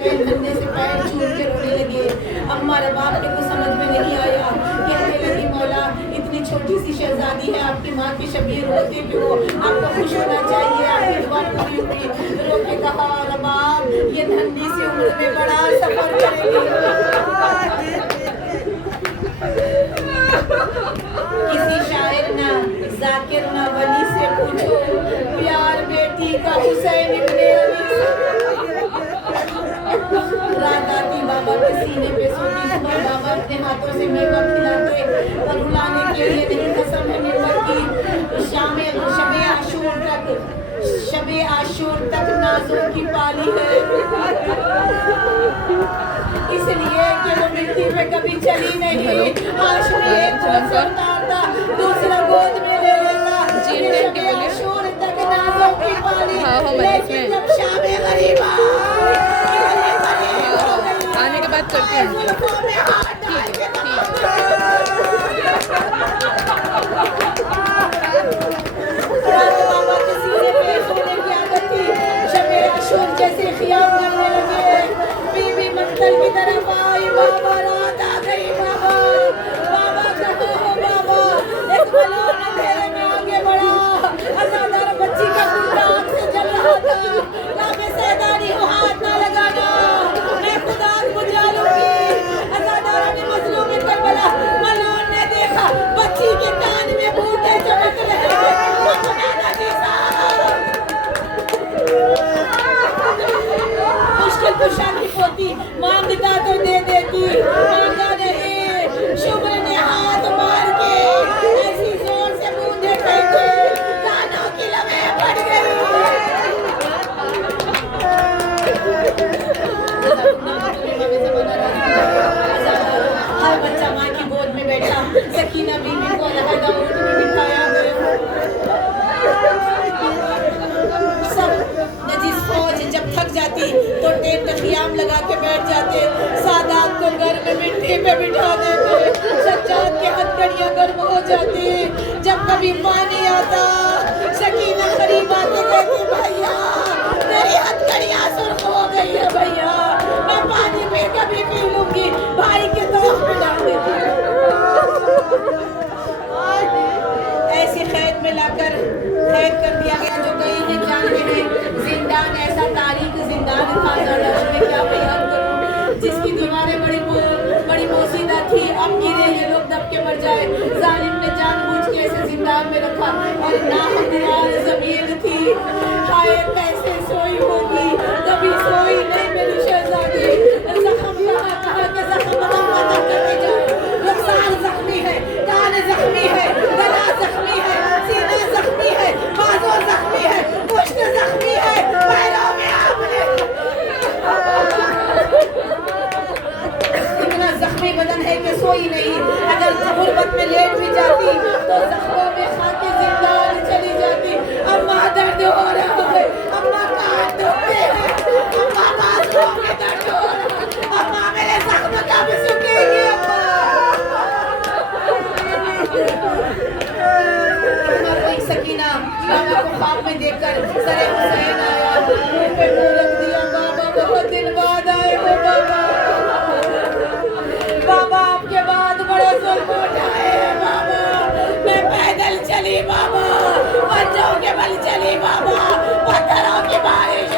धंधे से पैर छूट के रोने लगे। हमारे बाप को कुछ समझ में नहीं आया। कहने लगी मौला इतनी छोटी सी शहजादी है, आपकी माँ की शबीर रोते क्यों? आपको खुश होना चाहिए, आपकी दुआ पूरी हुई। रो के कहा बाप ये धंधी सी उम्र में बड़ा सफर करेगी। किसी शायर ना जाकिर ना वली से पूछो, प्यार बेटी का हुसैन इब्ने अली से। रात आती बाबा के सीने पे सोती, सुबह बाबा अपने हाथों से मेवा खिलाते और रुलाने के लिए नहीं कसम है निर्मल की। शबे आशूर तक नाजों की पाली है, इसलिए कि वो मिट्टी पे कभी चली नहीं। हाशमी एक तरफ से उतारता, दूसरा गोद में ले लेता। शबे आशूर तक नाजों की पाली, लेकिन जब शामे गरीबा आने के बाद करते हैं। जैसे खियाम करने लगे, बीवी मंजिल की तरफ आई। बाबा रात आ गई। बाबा बाबा कहाँ हो बाबा? एक मलून अंधेरे में आगे बढ़ा। अज़ादार बच्ची का खून आँख से जल रहा था। लामे सैदानी हो हाथ ना लगाना, मैं खुदा बुझा लूंगी। अज़ादार ने मजलूम में करबला। मलून ने देखा बच्ची के कान में बूटे चमक रहे हैं। मुश्किल कुशा की पोती मांगता तो दे देती, मांगा नहीं। शुभ्र ने हाथ मार के ऐसी जोर से बूंदे फेंके, कानों की लबें फट गई। हर बच्चा माँ की गोद में बैठा। सकीना बीबी को अलहदा ऊँट में बिठाया गया। जब थक जाती तो टेंट क़ियाम लगा के बैठ जाते। सादात को घर में मिट्टी पे बिठा देते। सज्जाद के हथकड़ियाँ गर्म हो जाती। जब कभी पानी आता, सकीना करीब आके कहती भैया मेरी हथकड़ियाँ सुर्ख हो गई है भैया, मैं पानी पे कभी पी लूंगी। भाई के तरफ में डाल देती। ऐसी कैद में लाकर कैद कर दिया गया। जो कहीं नहीं जानते हैं जिंदान ऐसा तारीख जिंदान था, मैं क्या बयान करूं। जिसकी दीवारें बड़ी मोसीदा थी, अब गिरे ये लोग दब के मर जाए। जालिम ने जानबूझ के ऐसे जिंदान में रखा और नाहमवार ज़मीन थी। हाय कैसे सोई होगी, कभी सोई नहीं मेरी शहजादी। जख्म कहाँ के जख्म खत्म करके जाए। रुखसार जख्मी है, कान जख्मी है, गला जख्मी है, सीना जख्मी है, बाजू जख्मी है, पुश्त जख्मी है, पैरों में आपने इतना जख्मी बदन है कि सोई नहीं। अगर गुर्बत में लेट भी जाती तो जख्मों में खाके जिंदान चली जाती। अम्मा दर्द हो रहा है, अम्मा कान दुखते हैं, अम्मा बाजुओं में दर्द हो रहा है, अम्मा मेरे जख्म कब सूखेंगे अम्मा। सकीना बाबा को ख्वाब में देखकर सरे हुसैन आया, मुंह पे मुंह रख दिया। बाबा बहुत दिन बाद आए हो बाबा। बाबा आपके बाद बड़े जुल्म उठाए हैं बाबा। मैं पैदल चली बाबा, पंजों के बल चली बाबा, पत्थरों की बारिश